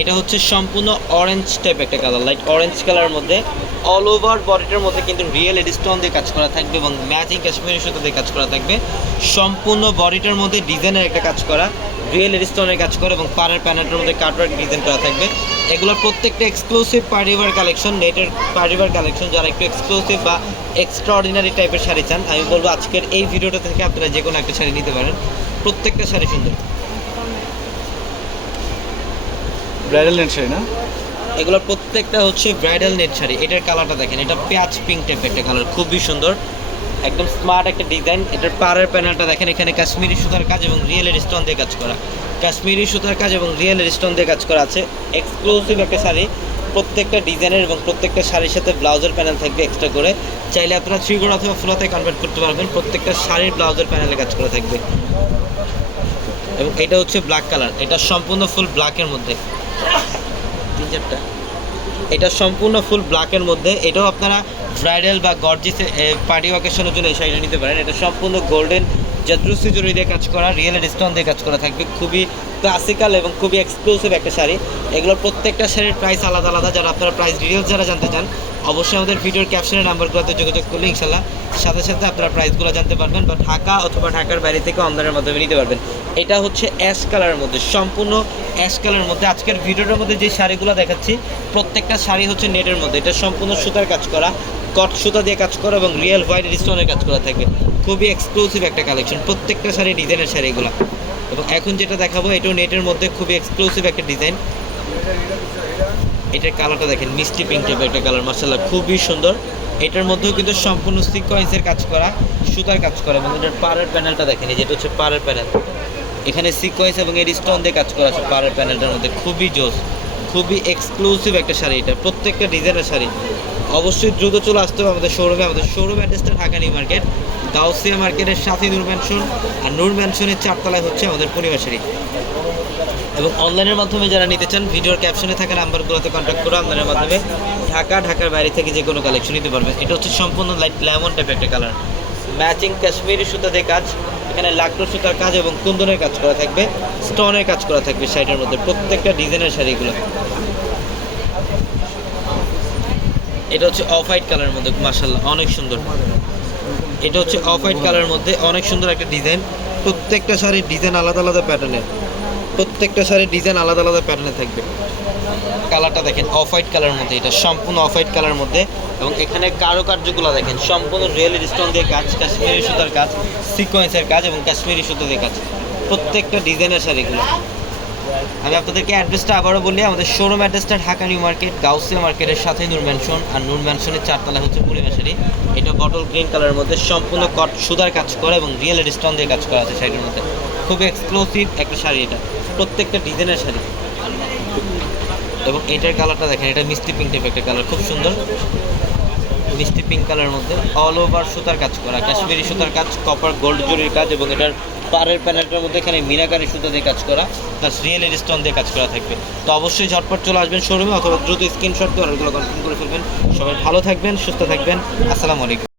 এটা হচ্ছে সম্পূর্ণ অরেঞ্জ টাইপ একটা কালার, লাইট অরেঞ্জ কালারের মধ্যে অল ওভার বডিটার মধ্যে কিন্তু রিয়েল স্টোন দিয়ে কাজ করা থাকবে এবং ম্যাচিং কাশ্মীরি সুতো দিয়ে কাজ করা থাকবে। সম্পূর্ণ বডিটার মধ্যে ডিজাইনের একটা কাজ করা, রিয়েল স্টোনের কাজ করে এবং পাড়ের প্যানেলটার মধ্যে কাটওয়ার্ক ডিজাইন করা থাকবে। এগুলোর প্রত্যেকটা এক্সক্লুসিভ পার্টিওয়ার কালেকশন, নেটের পার্টিওয়ার কালেকশন। যারা একটু এক্সক্লুসিভ বা এক্সট্রা অর্ডিনারি টাইপের শাড়ি চান, আমি বলবো আজকের এই ভিডিওটা থেকে আপনারা যে কোনো একটা শাড়ি নিতে পারেন। প্রত্যেকটা শাড়ি সুন্দর। ব্রাইডাল নেট শাড়ি না, এগুলোর প্রত্যেকটা হচ্ছে ব্রাইডাল নেট শাড়ি। এটার কালারটা দেখেন, এটা পেঁয়াজ পিঙ্ক টাইপের একটা কালার, খুবই সুন্দর, একদম স্মার্ট একটা ডিজাইন। এটার পাড়ের প্যানেলটা দেখেন, এখানে কাশ্মীরি সুতার কাজ এবং রিয়েল স্টোন দিয়ে কাজ করা, কাশ্মীরি সুতার কাজ এবং রিয়েল স্টোন দিয়ে কাজ করা আছে। এক্সক্লুসিভ একটা শাড়ি, প্রত্যেকটা ডিজাইনের এবং প্রত্যেকটা শাড়ির সাথে ব্লাউজের প্যানেল থাকবে এক্সট্রা করে। চাইলে আপনারা থ্রিকোণ অথবা ফুলাতে কনভার্ট করতে পারবেন। প্রত্যেকটা শাড়ির ব্লাউজের প্যানেলে কাজ করা থাকবে। এবং এটা হচ্ছে ব্ল্যাক কালার, এটা সম্পূর্ণ ফুল ব্ল্যাকের মধ্যে, তিন চারটা, এটা সম্পূর্ণ ফুল ব্ল্যাকের মধ্যে। এটাও আপনারা ব্রাইডাল বা গর্জিস পার্টি অকেশনের জন্য এই শাড়িটা নিতে পারেন। এটা সম্পূর্ণ গোল্ডেন জাদ্রুসি জরি দিয়ে কাজ করা, রিয়েল স্টোন দিয়ে কাজ করা থাকবে। খুবই ক্লাসিক্যাল এবং খুবই এক্সক্লুসিভ একটা শাড়ি। এগুলোর প্রত্যেকটা শাড়ির প্রাইস আলাদা আলাদা। যারা আপনারা প্রাইস ডিটেলস যারা জানতে চান, অবশ্যই আমাদের ভিডিওর ক্যাপশনের নাম্বারগুলোতে যোগাযোগ করলে ইনশাল্লাহ সাথে সাথে আপনারা প্রাইসগুলো জানতে পারবেন, বা ঢাকা অথবা ঢাকার বাইরে থেকে অনলাইনের মাধ্যমে নিতে পারবেন। এটা হচ্ছে অ্যাশ কালারের মধ্যে, সম্পূর্ণ অ্যাশ কালারের মধ্যে। আজকের ভিডিওটার মধ্যে যে শাড়িগুলো দেখাচ্ছি প্রত্যেকটা শাড়ি হচ্ছে নেটের মধ্যে। এটা সম্পূর্ণ সুতার কাজ করা, কট সুতা দিয়ে কাজ করা এবং রিয়েল হোয়াইট স্টোনের কাজ করা থাকবে। খুবই এক্সক্লুসিভ একটা কালেকশন, প্রত্যেকটা শাড়ি ডিজাইনের শাড়িগুলো। এবং এখন যেটা দেখাবো এটাও নেটের মধ্যে খুবই এক্সক্লুসিভ একটা ডিজাইন। এটার কালারটা দেখেন, মিষ্টি পিঙ্ক টাইপের একটা কালার, মাশাআল্লাহ খুবই সুন্দর। এটার মধ্যেও কিন্তু সম্পূর্ণ সিকোয়েন্সের কাজ করা, সুতার কাজ করা এবং এটার পাড়ের প্যানেলটা দেখেন, যেটা হচ্ছে পাড়ের প্যানেল, এখানে সিকোয়েন্স এবং এর স্টোন দিয়ে কাজ করা আছে পাড়ের প্যানেলটার মধ্যে। খুবই জোস, খুবই এক্সক্লুসিভ একটা শাড়ি, এটা প্রত্যেকটা ডিজাইনের শাড়ি। অবশ্যই দ্রুত চলে আসতে হবে আমাদের শোরুমে। আমাদের শোরুম অ্যাড্রেসটা ঢাকা নিউ মার্কেট, গাউসিয়া মার্কেটের সাথে নূর ম্যানশন, আর নূর ম্যানশনের 4 তলায় হচ্ছে আমাদের পূর্ণিমা শাড়ি। এবং অনলাইনের মাধ্যমে যারা নিতে চান, ভিডিওর ক্যাপশনে থাকা নাম্বারগুলোতে কন্ট্যাক্ট করে অনলাইনের মাধ্যমে ঢাকার বাইরে থেকে যে কোনো কালেকশন নিতে পারবেন। এটা হচ্ছে সম্পূর্ণ লাইট লেমন টাইপের একটা কালার, ম্যাচিং কাশ্মীরি সুতা দিয়ে কাজ, এখানে লাকড়ো সুতার কাজ এবং কুন্দনের কাজ করা থাকবে, স্টোনের কাজ করা থাকবে শাড়িটার মধ্যে, প্রত্যেকটা ডিজাইনের শাড়িগুলো। এটা হচ্ছে অফ হোয়াইট কালারের মধ্যে, মাশাআল্লাহ অনেক সুন্দর। এটা হচ্ছে অফ হোয়াইট কালারের মধ্যে অনেক সুন্দর একটা ডিজাইন। প্রত্যেকটা শাড়ির ডিজাইন আলাদা আলাদা প্যাটার্নের, প্রত্যেকটা শাড়ির ডিজাইন আলাদা আলাদা প্যাটার্নে থাকবে। কালারটা দেখেন অফ হোয়াইট কালারের মধ্যে, এটা সম্পূর্ণ অফ হোয়াইট কালারের মধ্যে। এবং এখানে কারুকার্যগুলো দেখেন, সম্পূর্ণ রিয়েল স্টোন দিয়ে কাজ, কাশ্মীরি সুতার কাজ, সিকোয়েন্সের কাজ এবং কাশ্মীরি সুতো দিয়ে কাজ, প্রত্যেকটা ডিজাইনের শাড়িগুলো। আমি আপনাদেরকে অ্যাড্রেসটা আবারও বলি, আমাদের শোরুম অ্যাড্রেসটা ঢাকা নিউ মার্কেট, গাউসিয়া মার্কেটের সাথে নূর ম্যানশন, আর নূর ম্যানশনের 4 তলায় হচ্ছে পূর্ণিমা শাড়ি। এটা বটল গ্রিন কালারের মধ্যে সম্পূর্ণ কট সুতার কাজ করা এবং রিয়েল স্টোন দিয়ে কাজ করা আছে শাড়ির মধ্যে। খুব এক্সক্লুসিভ একটা শাড়ি, এটা প্রত্যেকটা ডিজাইনের শাড়ি। এবং এটার কালারটা দেখেন, এটা মিষ্টি পিঙ্ক টাইপের একটা কালার, খুব সুন্দর মিষ্টি পিঙ্ক কালারের মধ্যে অল ওভার সুতার কাজ করা, কাশ্মীরি সুতার কাজ, কপার গোল্ড জরির কাজ এবং এটার পাড়ের প্যানেলটার মধ্যে এখানে মিনাকারি সুতা দিয়ে কাজ করা, প্লাস রিয়েল স্টোন দিয়ে কাজ করা থাকবে। তো অবশ্যই ঝটপট চলে আসবেন শোরুমে, অথবা দ্রুত স্ক্রিনশট দিয়ে অর্ডারগুলো কনফার্ম করে ফেলবেন। সবাই ভালো থাকবেন, সুস্থ থাকবেন, আসসালামু আলাইকুম।